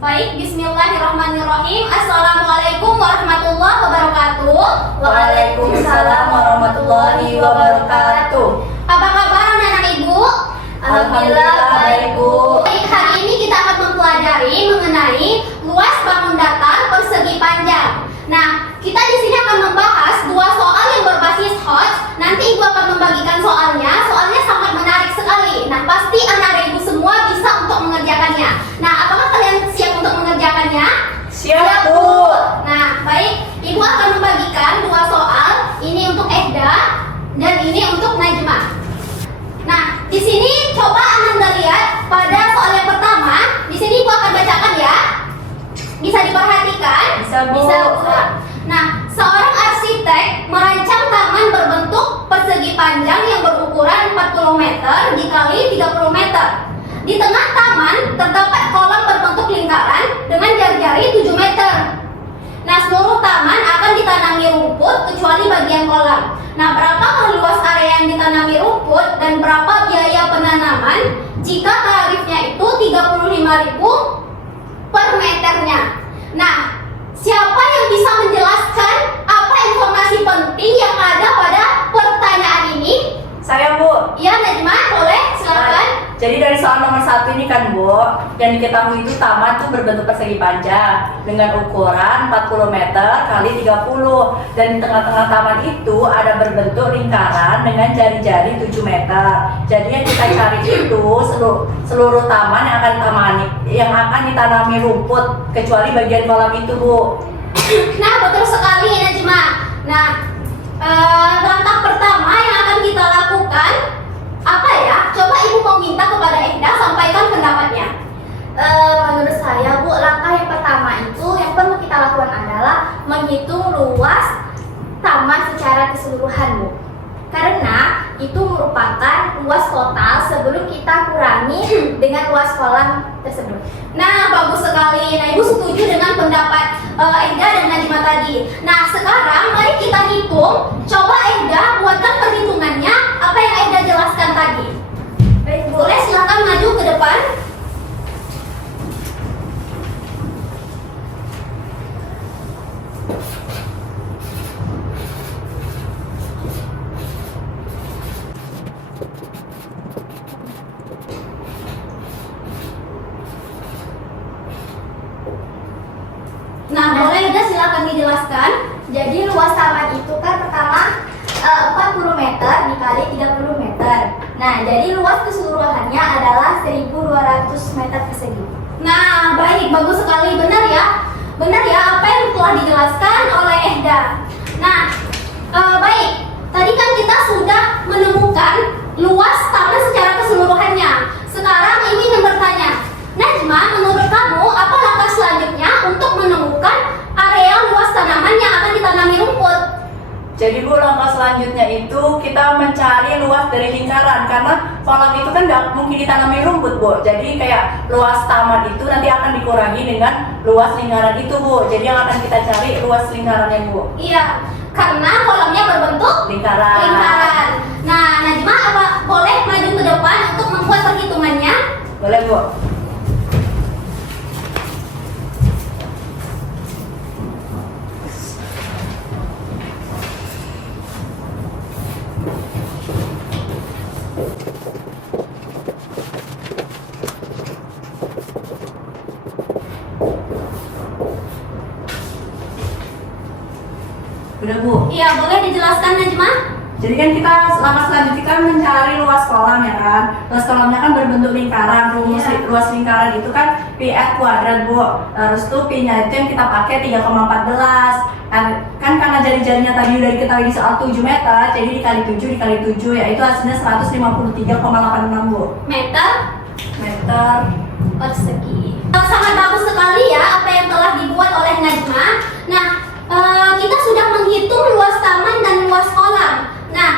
Baik, bismillahirrahmanirrahim. Assalamualaikum warahmatullahi wabarakatuh. Waalaikumsalam warahmatullahi wabarakatuh. Apa kabar anak-anak ibu? Alhamdulillah baik, Bu. Baik, hari ini kita akan mempelajari mengenai luas bangun datar persegi panjang. Nah, kita di sini akan membahas dua soal yang berbasis Hodge. Nanti ibu akan membagikan soalnya. Soalnya sangat menarik sekali. Nah, pasti anak-anak ibu semua bisa untuk mengerjakannya. Nah, apakah kalian siap untuk mengerjakannya? Siap, Bu. Nah, baik. Ibu akan membagikan dua soal. Ini untuk Ehda dan ini untuk Najma. Nah, di sini coba Anda lihat pada soal yang pertama. Di sini ibu akan bacakan ya. Bisa diperhatikan? Bisa, Bu. Nah, seorang arsitek merancang taman berbentuk persegi panjang yang berukuran 40 meter dikali 30 meter. Di tengah taman terdapat kolam berbentuk lingkaran dengan jari-jari 7 meter. Nah, seluruh taman akan ditanami rumput kecuali bagian kolam. Nah, berapakah luas area yang ditanami rumput dan berapa biaya penanaman jika tarifnya itu 35.000 per meternya? Nah, siapa yang bisa menjelaskan apa informasi penting yang ada pada pertanyaan ini? Saya, Bu. Ya, Najma, boleh? Silakan. Jadi dari soal nomor 1 ini kan, Bu, yang diketahui itu taman itu berbentuk persegi panjang dengan ukuran 40 meter kali 30, dan di tengah-tengah taman itu ada berbentuk lingkaran dengan jari-jari 7 meter. Jadi yang kita cari itu seluruh taman yang akan ditanami rumput kecuali bagian kolam itu, Bu. Nah, betul sekali, Najma. Nah, langkah pertama yang akan kita lakukan apa ya? Coba ibu mau minta kepada Ehda sampaikan pendapatnya. Menurut saya, Bu, langkah yang pertama itu yang perlu kita lakukan adalah menghitung luas taman secara keseluruhan, Bu. Karena itu merupakan luas total sebelum kita kurangi dengan luas kolam tersebut. Nah, bagus sekali. Nah, ibu setuju dengan pendapat Ehda dan Najma tadi. Nah, sekarang mari kita hitung. Coba Ehda buatkan perhitungannya apa yang Ehda jelaskan tadi. Baik, Bu. Boleh silakan maju ke depan. Nah, boleh Ehda silakan dijelaskan. Jadi luas taman itu kan pertama 40 meter dikali 30 meter. Nah, jadi luas keseluruhannya adalah 1.200 meter persegi. Nah, baik, bagus sekali. Benar ya? Benar ya apa yang telah dijelaskan oleh Ehda. Nah, baik. Tadi kan kita sudah menemukan luas taman secara keseluruhannya. Sekarang ini yang bertanya, Najma, menurut kamu apa langkah selanjutnya untuk menemukan area luas tanaman yang akan ditanami rumput? Jadi, Bu, langkah selanjutnya itu kita mencari luas dari lingkaran, karena kolam itu kan nggak mungkin ditanami rumput, Bu. Jadi kayak luas taman itu nanti akan dikurangi dengan luas lingkaran itu, Bu. Jadi yang akan kita cari luas lingkarannya, Bu. Iya, karena kolamnya berbentuk lingkaran. Nah, Najma, apa boleh maju ke depan untuk membuat perhitungannya? Boleh, Bu. Udah, Bu. Iya, boleh dijelaskan Najma? Jadi kan kita langkah selanjutnya kan mencari luas kolam, ya kan. Luas kolamnya kan berbentuk lingkaran. Luas lingkaran itu kan pi r kuadrat, Bu. Terus tuh pi-nya itu yang kita pakai 3,14. Kan karena jari-jarinya tadi udah diketahui di soal 7 meter, jadi dikali 7 yaitu hasilnya 153,86, Bu. Meter Persegi. sangat bagus sekali ya apa yang telah dibuat oleh Najma. Nah, kita sudah menghitung luas taman dan luas kolam. Nah,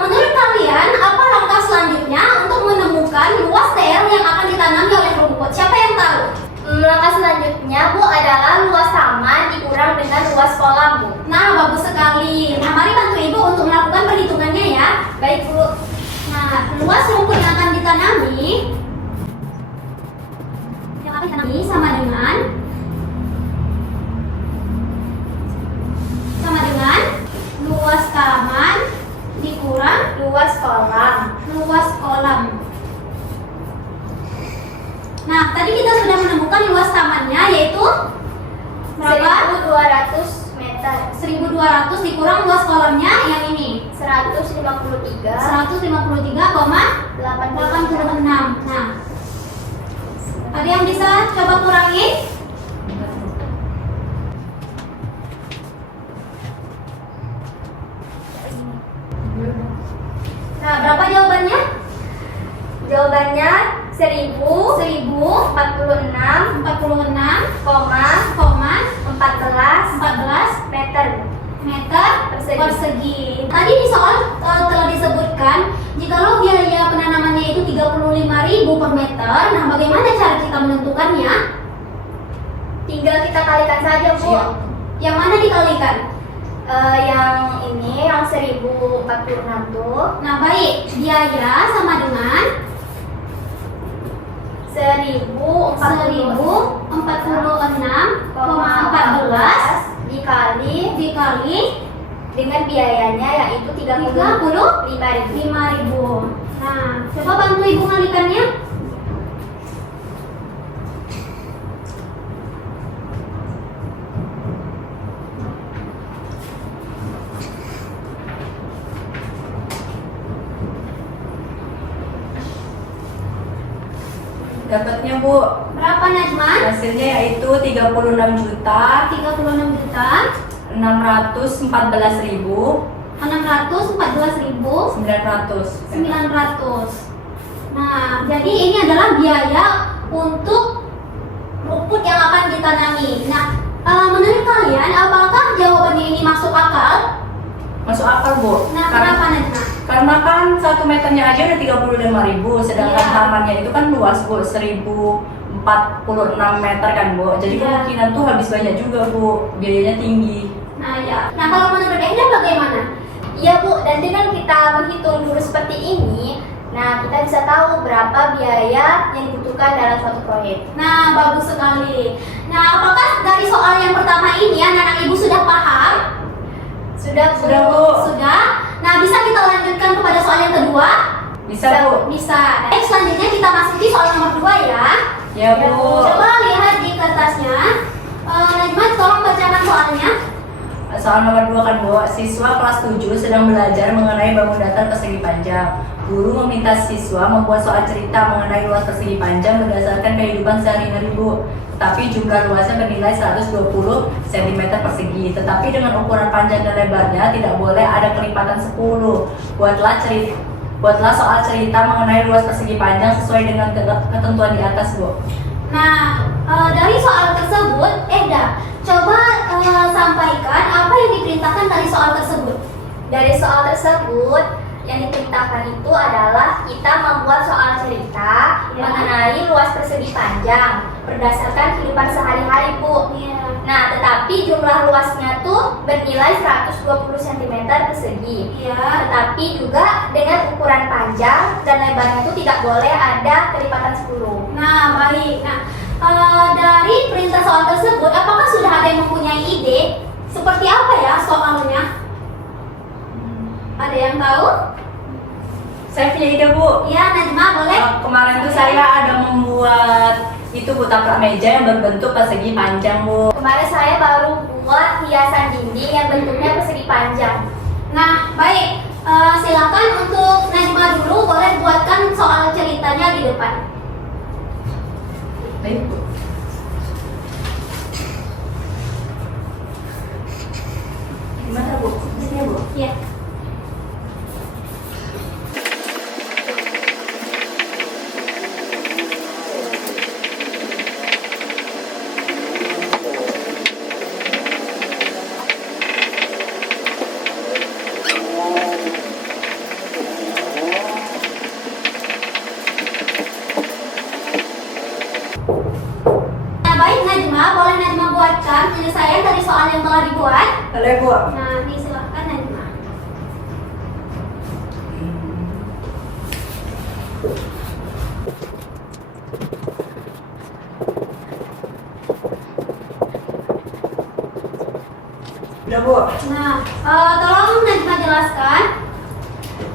menurut kalian apa langkah selanjutnya untuk menemukan luas TL yang akan ditanami oleh rumput? Siapa yang tahu? Langkah selanjutnya, Bu, adalah luas taman dikurang dengan luas kolam, Bu. Nah, bagus sekali. Nah, mari bantu ibu untuk melakukan perhitungannya ya. Baik, Bu. Nah, luas rumput yang akan ditanami sama dengan tentukan luas tamannya yaitu berapa? 1200 meter. 1200 dikurang luas kolamnya yang ini 153,86. 153,86. Nah, ada yang bisa coba kurangi? Nah, berapa jawabannya? Jawabannya 1046,14 meter. meter persegi. Tadi di soal telah disebutkan jikalau biaya penanamannya itu 35.000 per meter. Nah, bagaimana cara kita menentukannya? Tinggal kita kalikan saja, Bu. Iya. Yang mana dikalikan? Yang ini yang 1046 tuh Nah, baik. Biaya sama dengan 1046,14 dikali dengan biayanya yaitu 35.000. Nah, coba bantu Ibu ngalikannya. Dapatnya Bu, Berapa Najma? hasilnya yaitu 36 juta 36 juta 614.900. 614.900. Nah, jadi ini adalah biaya untuk rumput yang akan ditanami. Nah, menurut kalian apakah jawabannya ini masuk akal? Masuk akal Bu. Nah, kenapa Najma? Karena kan 1 meternya aja udah 35.000, sedangkan Iya. tamannya itu kan luas Bu, 1046 meter kan Bu. Jadi Iya. kemungkinan tuh habis banyak juga Bu, biayanya tinggi. Nah, ya. Nah, kalau menurut Enda bagaimana? Iya, Bu, dan dengan kita menghitung dulu seperti ini, nah kita bisa tahu berapa biaya yang dibutuhkan dalam suatu proyek. Nah, bagus sekali. Nah, apakah dari soal yang pertama ini anak-anak Ibu sudah paham? Sudah, Bu. Sudah, Bu. Sudah. Nah, bisa kita lanjutkan kepada soal yang kedua? Bisa Bu? Bisa. Baik, selanjutnya kita masuki soal nomor 2 ya. Ya Bu. Coba lihat di kertasnya. Najma, tolong bacakan soalnya. Soal nomor 2 kan Bu, siswa kelas 7 sedang belajar mengenai bangun datar persegi panjang. Guru meminta siswa membuat soal cerita mengenai luas persegi panjang berdasarkan kehidupan sehari-hari Bu. Tetapi jumlah luasnya bernilai 120 cm persegi. Tetapi dengan ukuran panjang dan lebarnya tidak boleh ada kelipatan 10. Buatlah soal cerita mengenai luas persegi panjang sesuai dengan ketentuan di atas Bu. Nah, dari soal tersebut, Eda, coba sampaikan apa yang diperintahkan dari soal tersebut. Dari soal tersebut yang diperintahkan itu adalah kita membuat soal cerita Ya. mengenai luas persegi panjang berdasarkan kehidupan sehari-hari, Bu. Iya. Nah, tetapi jumlah luasnya tuh bernilai 120 cm persegi. Iya. Tetapi juga dengan ukuran panjang dan lebarnya itu tidak boleh ada kelipatan 10. Nah, baik. Nah, dari perintah soal tersebut, apakah sudah ada yang mempunyai ide seperti apa ya soalnya? Ada yang tahu? Saya punya ide Bu. Ya, Najma, boleh? Kemarin tuh saya ada membuat itu Bu, taplak meja yang berbentuk persegi panjang Bu. Kemarin saya baru buat hiasan dinding yang bentuknya persegi panjang. Nah, baik. Silakan untuk Najma dulu, boleh buatkan soal ceritanya di depan. Baik Bu. Gimana Bu? Bisnya Bu? Ya. Nah, baik Najma, boleh Najma buatkan penyelesaian dari soal yang telah dibuat. Boleh Bu. Nah, silakan Najma. Udah Bu. Nah, tolong Najma jelaskan.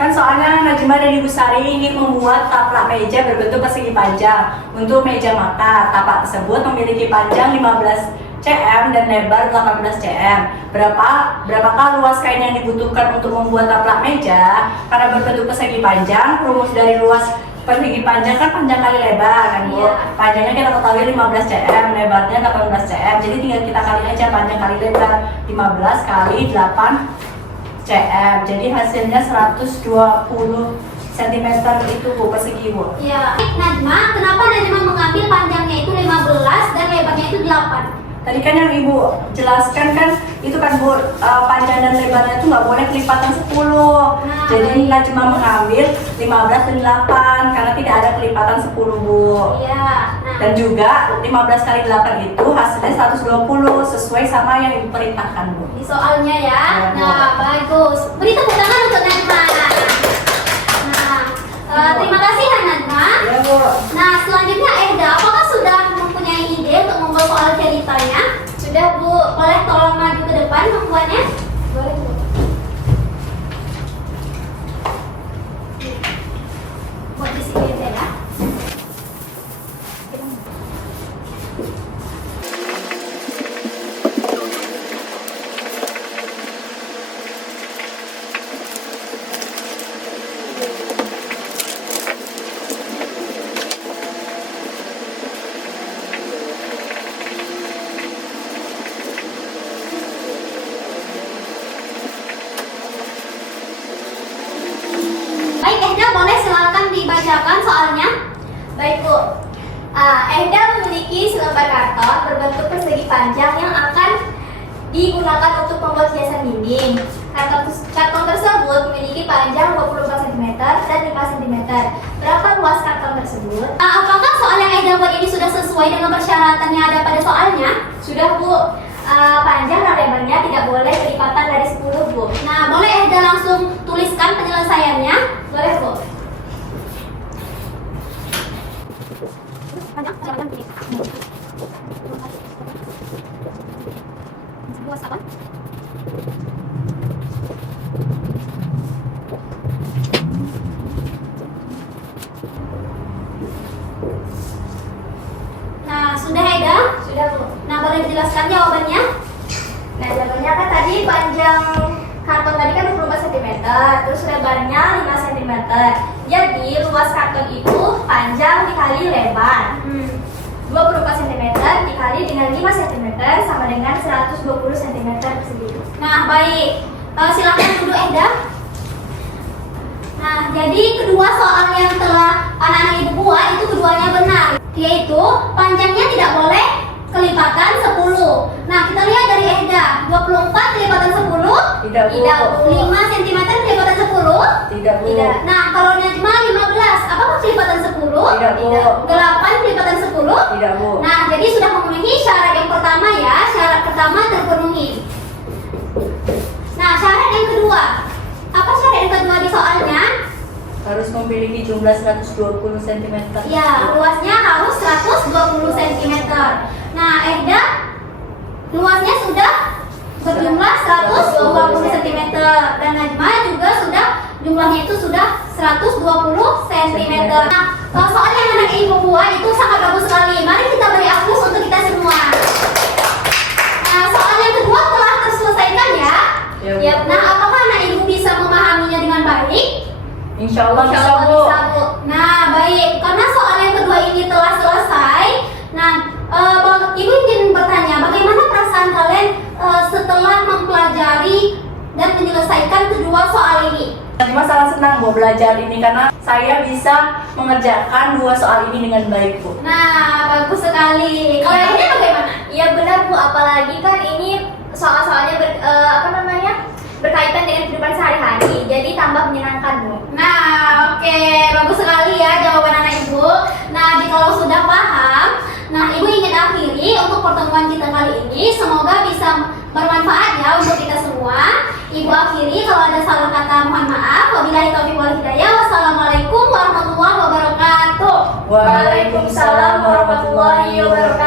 Kan soalnya Najma dan Ibu Sari ingin membuat taplak meja berbentuk persegi panjang. Untuk meja makan, taplak tersebut memiliki panjang 15 cm dan lebar 18 cm. Berapakah luas kain yang dibutuhkan untuk membuat taplak meja? Karena berbentuk persegi panjang, rumus dari luas persegi panjang kan panjang kali lebar kan Bu. Iya. Panjangnya kita ketahui 15 cm, lebarnya 18 cm. Jadi tinggal kita kali aja panjang kali lebar 15 kali 8 cm. Jadi hasilnya 120 cm itu Bu, persegi Bu. Ya, Najma, kenapa Najma mengambil panjangnya itu 15 dan lebarnya itu 8? Tadi kan yang Ibu jelaskan kan itu kan Bu, panjang dan lebarnya itu nggak boleh kelipatan 10. Jadi Najma mengambil 15 dan 8 karena tidak ada kelipatan 10 Bu. Iya. Nah, Dan juga 15 kali 8 itu hasilnya 120 sesuai sama yang Ibu perintahkan Bu. di soalnya ya. Ya, Bu. Nah, bagus. Beri tepuk tangan untuk Najma. Nah, terima kasih ya Najma. Ya Bu. Nah, selanjutnya Eda, apakah sudah mempunyai ide untuk membuat soal ceritanya? Sudah Bu, boleh tolong maju ke depan membuatnya? Boleh Bu. Buat di sini aja ya. Baik Eda, boleh silakan dibacakan soalnya. Baik Bu. Eda memiliki selembar karton berbentuk persegi panjang yang akan digunakan untuk membuat hiasan dinding. Karton tersebut memiliki panjang 24 cm dan 5 cm. Berapa luas karton tersebut? Apakah soal yang Eda buat ini sudah sesuai dengan persyaratan yang ada pada soalnya? Sudah Bu. Panjang dan lebarnya tidak boleh kelipatan dari 10 Bu. Nah, boleh Eda langsung tuliskan penyelesaiannya? Boleh Bu. Luas apa? Nah, sudah Eda? Sudah Bu. Nah, boleh dijelaskan jawabannya? Nah, jawabannya kan tadi panjang karton tadi kan 24 cm, terus lebarnya 5 cm. Jadi luas karton itu panjang dikali lebar. 24 cm dikali dengan 5 cm sama dengan 120 cm persegi. Nah, baik. Silakan duduk Eda. Nah, jadi kedua soal yang telah anak-anak ibu buat itu keduanya benar, yaitu panjangnya tidak boleh kelipatan 10. Nah, kita lihat dari Eda, 24 kelipatan 10, Tidak Bu. Tidak, Bu. 5 cm kelipatan 10. Tidak Bu. Tidak. Nah, kalau Najma 15, apakah kelipatan 10? Tidak Bu. 8 kelipatan 10. Tidak Bu. Nah, jadi sudah memenuhi syarat yang pertama ya. Syarat pertama terpenuhi. Nah, syarat yang kedua. Apa syarat yang kedua di soalnya? Harus memiliki jumlah 120 cm. Ya, luasnya harus 120 cm. Nah, Eda luasnya sudah berjumlah 120 cm dan Najma juga sudah jumlahnya itu sudah 120 cm. Nah, soal yang anak ibu buat itu sangat bagus sekali. Mari kita beri aplaus untuk kita semua. Nah, soal yang kedua telah terselesaikan ya. Ya, Bu. Ya, nah, apakah anak ibu bisa memahaminya dengan baik? Insya Allah bisa Bu. bisa, Bu. Nah, baik. Karena soal yang kedua ini telah selesai. Nah, Ibu ingin bertanya, bagaimana perasaan kalian setelah mempelajari dan menyelesaikan kedua soal ini? Najma sangat senang Bu belajar ini karena saya bisa mengerjakan dua soal ini dengan baik Bu. Nah, bagus sekali. Kalau yang ini bagaimana? Iya benar Bu, apalagi kan ini soal-soalnya berkaitan dengan kehidupan sehari-hari, jadi tambah menyenangkan Bu. Nah, oke, bagus sekali ya jawaban anak ibu. Nah, jika sudah paham, nah ibu ingin akhiri untuk pertemuan kita kali ini. Semoga bisa bermanfaat ya untuk kita semua. Ibu akhiri, kalau ada salah kata mohon maaf. Wabillahi taufiq wal hidayah. Wassalamualaikum warahmatullahi wabarakatuh. Waalaikumsalam warahmatullahi wabarakatuh.